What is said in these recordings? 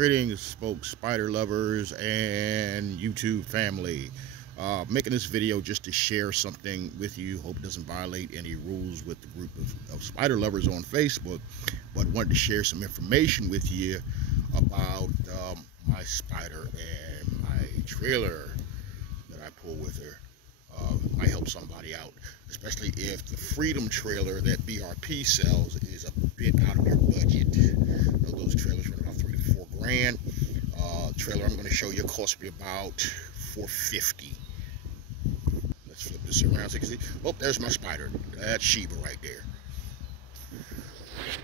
Greetings, folks, spider lovers, and YouTube family. Making this video just to share something with you. Hope it doesn't violate any rules with the group of spider lovers on Facebook, but wanted to share some information with you about my spider and my trailer that I pull with her. Might help somebody out, especially if the Freedom trailer that BRP sells is a bit out of your budget. Those trailers run about $3 to $4 grand. Trailer I'm going to show you cost me about $450. Let's flip this around so you can see. Oh, there's my spider. That's Sheba right there.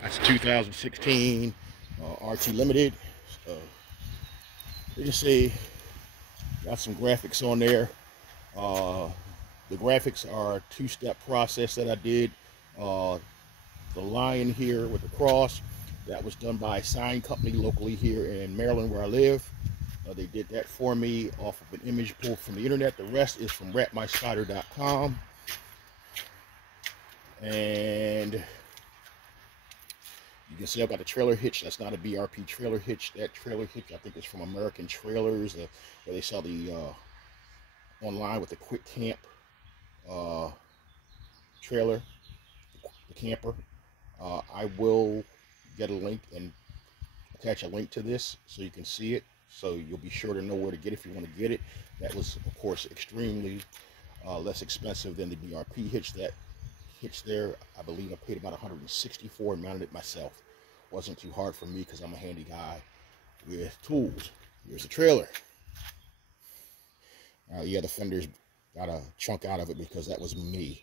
That's 2016 RT Limited. You can see got some graphics on there. The graphics are a two-step process that I did. The lion here with the cross, that was done by a sign company locally here in Maryland where I live. They did that for me off of an image pulled from the internet. The rest is from wrapmyspyder.com. And you can see I've got a trailer hitch. That's not a BRP trailer hitch. That trailer hitch I think is from American Trailers, where they sell the online with the quick camp trailer, the camper. I will get a link and attach a link to this so you can see it, so you'll be sure to know where to get it if you want to get it. That was, of course, extremely less expensive than the BRP hitch. That hitch there, I believe I paid about $164 and mounted it myself. Wasn't too hard for me because I'm a handy guy with tools. Here's the trailer. Yeah, the fenders got a chunk out of it because that was me.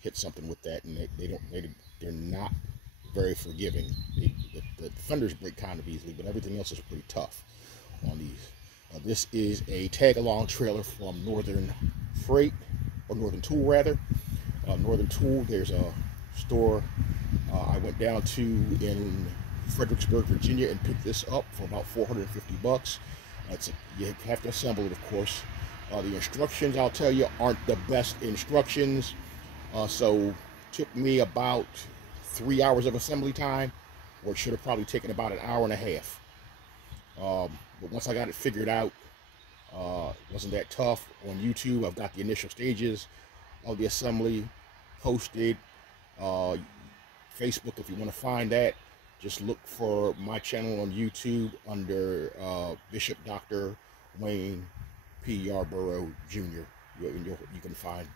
Hit something with that, and they're not very forgiving. The fenders break kind of easily, but everything else is pretty tough on these. This is a tag-along trailer from Northern Freight, or Northern Tool rather. Northern Tool, there's a store I went down to in Fredericksburg, Virginia, and picked this up for about $450. You have to assemble it, of course. The instructions, I'll tell you, aren't the best instructions. So took me about 3 hours of assembly time, or it should have probably taken about an hour and a half. But once I got it figured out, it wasn't that tough. On YouTube, I've got the initial stages of the assembly posted. Facebook, if you want to find that, just look for my channel on YouTube under Bishop Dr. Wayne P. Yarborough Jr. You can find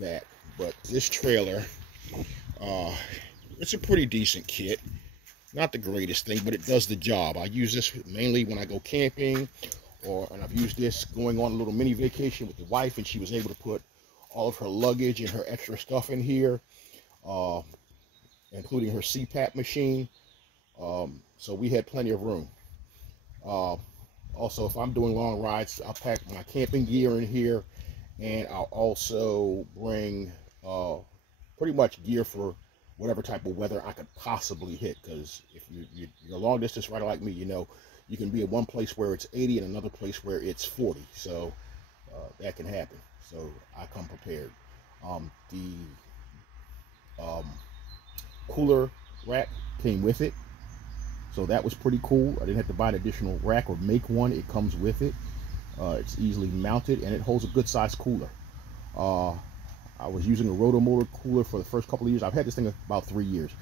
that. But this trailer, it's a pretty decent kit. Not the greatest thing, but it does the job. I use this mainly when I go camping, and I've used this going on a little mini vacation with the wife, and she was able to put all of her luggage and her extra stuff in here, including her CPAP machine. So we had plenty of room. Also, if I'm doing long rides, I'll pack my camping gear in here, and I'll also bring pretty much gear for whatever type of weather I could possibly hit, because if you're a long distance rider like me, you know you can be at one place where it's 80 and another place where it's 40, so that can happen. So I come prepared. The cooler rack came with it, so that was pretty cool. I didn't have to buy an additional rack or make one. It comes with it. It's easily mounted, and it holds a good size cooler. I was using a rotomotor cooler for the first couple of years. I've had this thing about 3 years.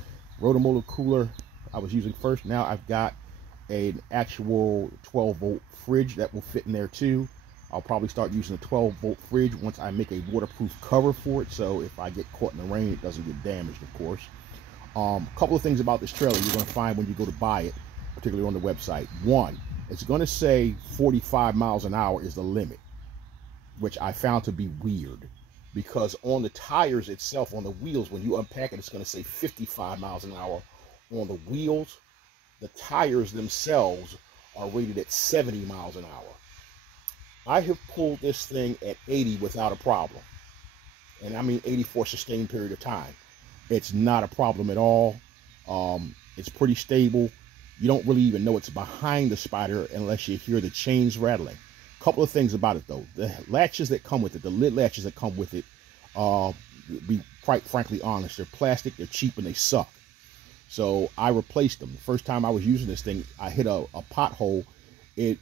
Rotomotor cooler I was using first. Now I've got an actual 12-volt fridge that will fit in there too. I'll probably start using a 12-volt fridge once I make a waterproof cover for it, so if I get caught in the rain, it doesn't get damaged, of course. A couple of things about this trailer you're going to find when you go to buy it, particularly on the website. One, it's going to say 45 miles an hour is the limit, which I found to be weird, because on the tires itself, on the wheels, when you unpack it, it's going to say 55 miles an hour on the wheels. The tires themselves are rated at 70 miles an hour. I have pulled this thing at 80 without a problem, and I mean 80 for a sustained period of time. It's not a problem at all. It's pretty stable. You don't really even know it's behind the spider unless you hear the chains rattling. A couple of things about it though. The latches that come with it, the lid latches that come with it, be quite frankly honest, they're plastic, they're cheap, and they suck. So I replaced them. The first time I was using this thing, I hit a pothole. It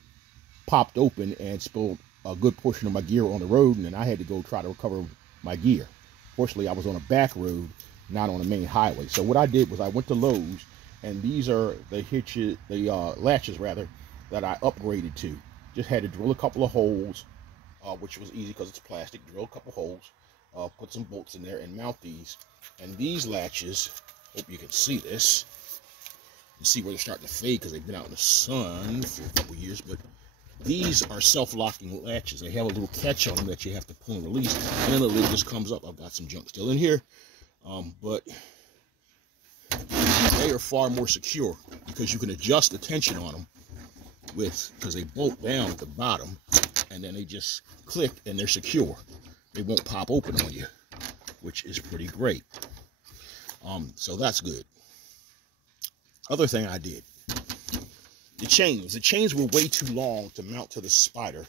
popped open and spilled a good portion of my gear on the road, and then I had to go try to recover my gear. Fortunately, I was on a back road, not on a main highway. So what I did was I went to Lowe's, and these are the latches rather, that I upgraded to. Just had to drill a couple of holes, which was easy because it's plastic. Drill a couple holes, put some bolts in there, and mount these. And these latches, hope you can see this. You see where they're starting to fade because they've been out in the sun for a couple years, but these are self-locking latches. They have a little catch on them that you have to pull and release, and then the lid just comes up. I've got some junk still in here, but they are far more secure because you can adjust the tension on them because they bolt down at the bottom, and then they just click and they're secure. They won't pop open on you, which is pretty great. So that's good. Other thing I did, the chains were way too long to mount to the Spyder,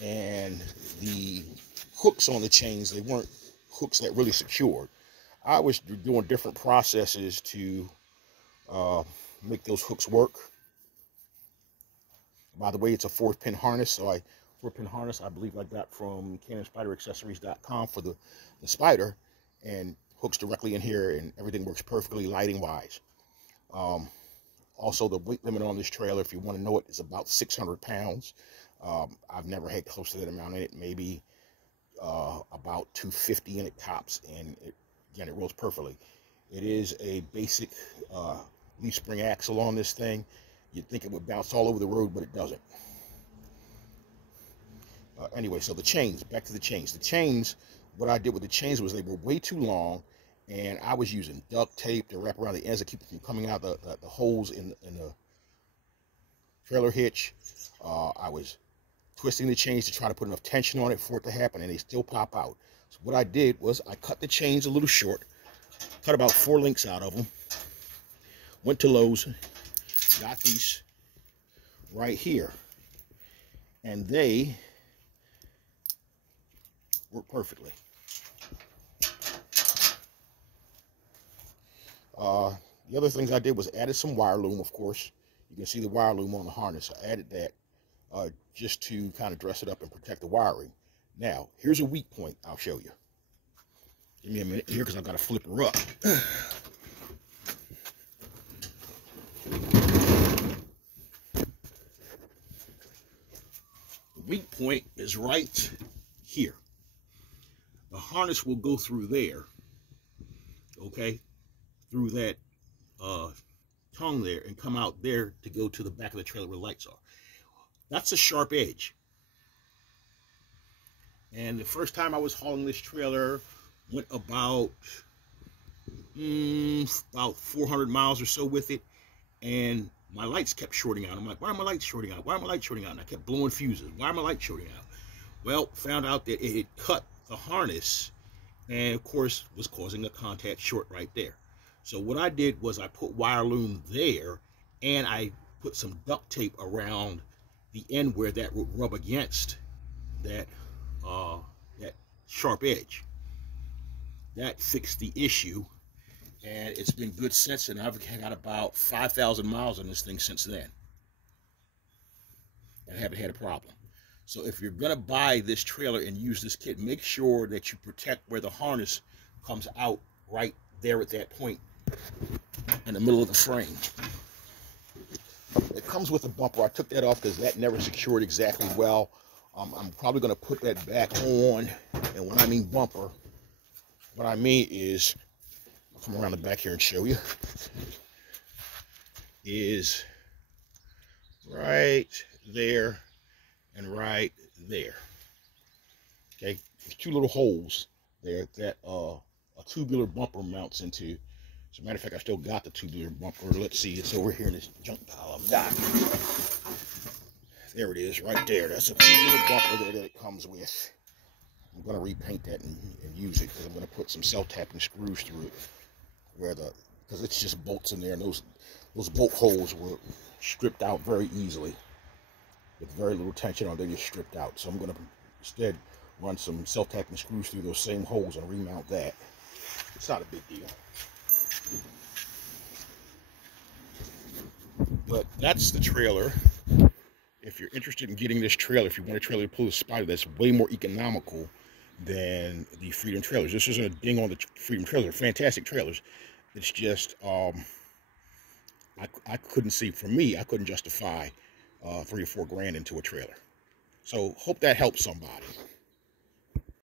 and the hooks on the chains, they weren't hooks that really secured. I was doing different processes to make those hooks work. By the way, it's a 4-pin harness, so 4-pin harness I believe I got from Can Am Spyder accessories.com for the Spyder, and hooks directly in here, and everything works perfectly lighting wise. Also, the weight limit on this trailer, if you want to know it, is about 600 pounds. I've never had close to that amount in it, maybe about 250 in it tops, and again, it rolls perfectly. It is a basic leaf spring axle on this thing. You'd think it would bounce all over the road, but it doesn't. Anyway, so the chains, back to the chains. The chains, what I did with the chains was they were way too long, and I was using duct tape to wrap around the ends to keep them coming out the holes in the trailer hitch. I was twisting the chains to try to put enough tension on it for it to happen, and they still pop out. So what I did was I cut the chains a little short, cut about 4 links out of them, went to Lowe's, got these right here, and they work perfectly. The other things I did was added some wire loom, of course. You can see the wire loom on the harness. I added that just to kind of dress it up and protect the wiring. Now, here's a weak point I'll show you. Give me a minute here because I've got to flip her up. The weak point is right here. The harness will go through there, okay, through that tongue there, and come out there to go to the back of the trailer where the lights are. That's a sharp edge. And the first time I was hauling this trailer, went about 400 miles or so with it, and my lights kept shorting out. I'm like, why are my lights shorting out? Why are my lights shorting out? And I kept blowing fuses. Why are my lights shorting out? Well, found out that it had cut the harness, and of course was causing a contact short right there. So what I did was I put wire loom there, and I put some duct tape around the end where that would rub against that that sharp edge. That fixed the issue, and it's been good since then. I've got about 5,000 miles on this thing since then, and I haven't had a problem. So if you're going to buy this trailer and use this kit, make sure that you protect where the harness comes out right there at that point in the middle of the frame. It comes with a bumper. I took that off because that never secured exactly well. I'm probably going to put that back on, and when I mean bumper, what I mean is, I'll come around the back here and show you, is right there and right there. Okay, there's 2 little holes there that a tubular bumper mounts into. As a matter of fact, I still got the tubular bumper. Let's see, it's over here in this junk pile I've got. There it is, right there. That's a tubular bumper there that it comes with. I'm going to repaint that and use it, because I'm going to put some self-tapping screws through it, because it's just bolts in there, and those bolt holes were stripped out very easily with very little tension on. They're just stripped out. So I'm going to instead run some self-tapping screws through those same holes and remount that. It's not a big deal. But that's the trailer. If you're interested in getting this trailer, if you want a trailer to pull a Spyder that's way more economical than the Freedom trailers. This isn't a ding on the Freedom trailers. They're fantastic trailers. It's just I couldn't see, for me, I couldn't justify 3 or 4 grand into a trailer. So hope that helps somebody.